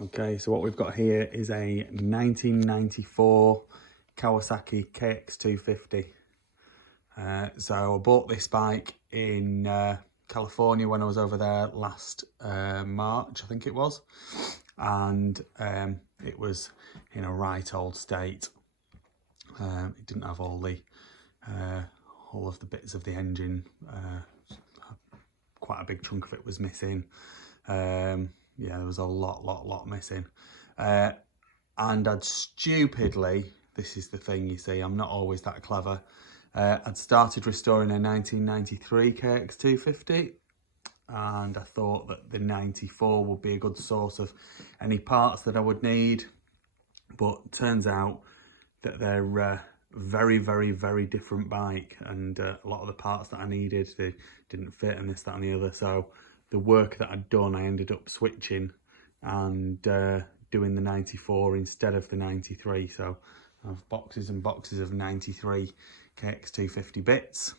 Okay, so what we've got here is a 1994 Kawasaki KX250. So I bought this bike in California when I was over there last March, I think it was, and it was in a right old state. It didn't have all of the bits of the engine. Quite a big chunk of it was missing. Yeah, there was a lot missing. And I'd stupidly, this is the thing, you see, I'm not always that clever. I'd started restoring a 1993 KX250, and I thought that the 94 would be a good source of any parts that I would need. But turns out that they're very different bike, and a lot of the parts that I needed, they didn't fit, and this, that and the other. So the work that I'd done, I ended up switching and doing the 94 instead of the 93. So I have boxes and boxes of 93 KX250 bits.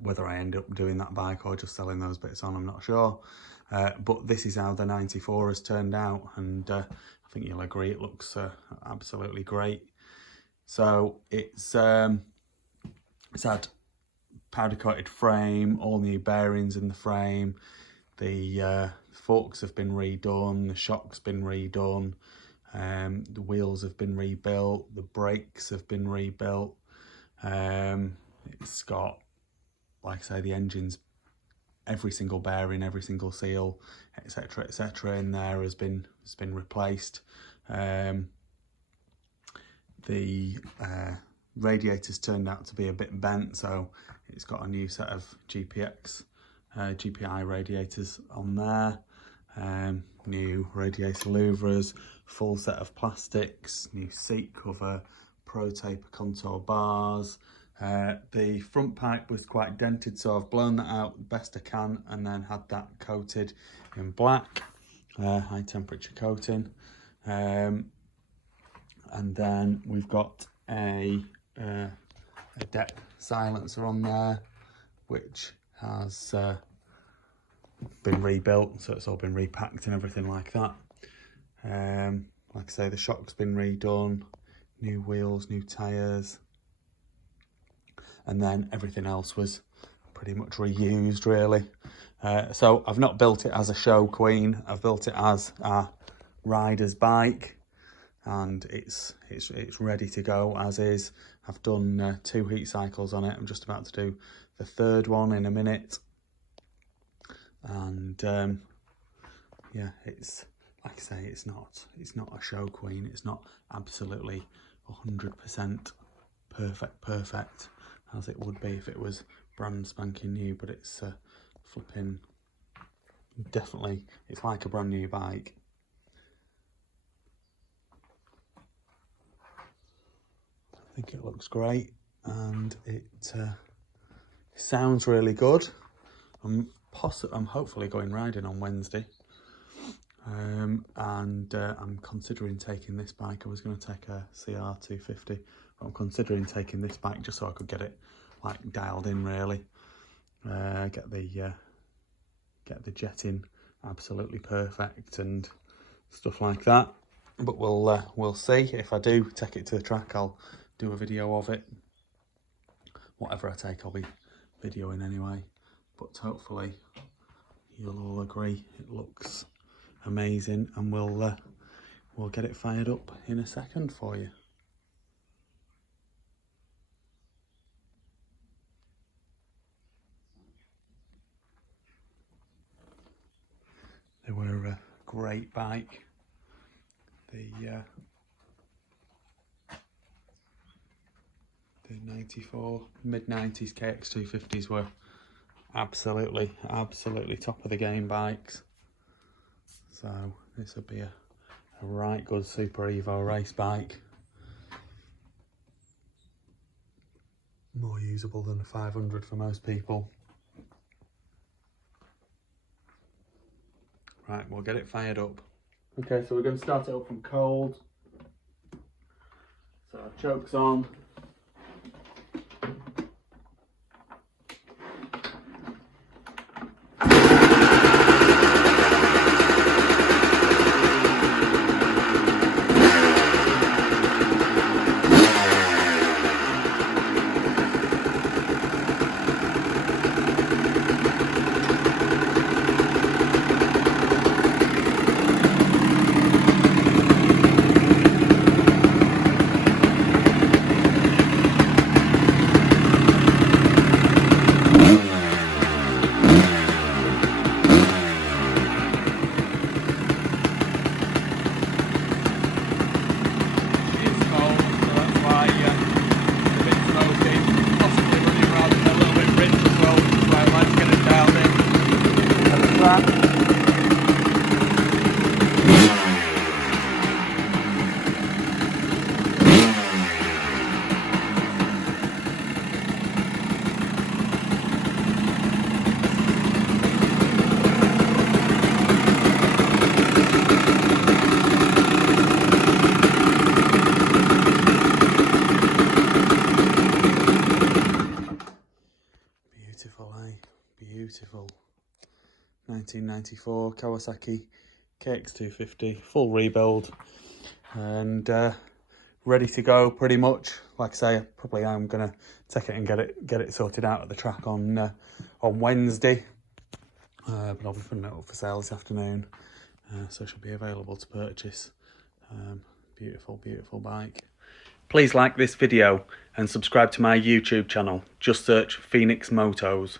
Whether I end up doing that bike or just selling those bits on, I'm not sure. But this is how the 94 has turned out, and I think you'll agree it looks absolutely great. So it's had powder coated frame, all new bearings in the frame, the forks have been redone, the shock's been redone, the wheels have been rebuilt, the brakes have been rebuilt. It's got, like I say, the engine's every single bearing, every single seal, etc in there has been replaced. The radiator's turned out to be a bit bent, so it's got a new set of GPI radiators on there. New radiator louvers, full set of plastics, new seat cover, Pro Taper contour bars. The front pipe was quite dented, so I've blown that out the best I can and then had that coated in black, high temperature coating. And then we've got a deck silencer on there, which has been rebuilt, so it's all been repacked and everything like that. Like I say, the shock's been redone, new wheels, new tyres, and then everything else was pretty much reused, really. So I've not built it as a show queen, I've built it as a rider's bike, and it's ready to go as is. I've done 2 heat cycles on it. I'm just about to do the 3rd one in a minute, and yeah, it's like I say, it's not a show queen. It's not absolutely 100% perfect as it would be if it was brand spanking new, but it's flipping definitely, it's like a brand new bike. I think it looks great, and it sounds really good. I'm hopefully going riding on Wednesday, and I'm considering taking this bike. I was going to take a CR250, but I'm considering taking this bike just so I could get it like dialed in, really. Get the jetting absolutely perfect and stuff like that. But we'll see. If I do take it to the track, I'll do a video of it. Whatever I take, I'll be videoing anyway. But hopefully you'll all agree it looks amazing, and we'll get it fired up in a second for you. They were a great bike. The 94 mid-90s KX250s were absolutely top of the game bikes. So this would be a right good Super Evo race bike. More usable than a 500 for most people. Right, we'll get it fired up. Okay, so we're going to start it up from cold. So our choke's on. 1994 Kawasaki KX250, full rebuild, and ready to go pretty much. Like I say, I probably am gonna take it and get it sorted out at the track on Wednesday. But I'll be putting it up for sale this afternoon, so it should be available to purchase. Beautiful, beautiful bike. Please like this video and subscribe to my YouTube channel. Just search Phoenix Motos.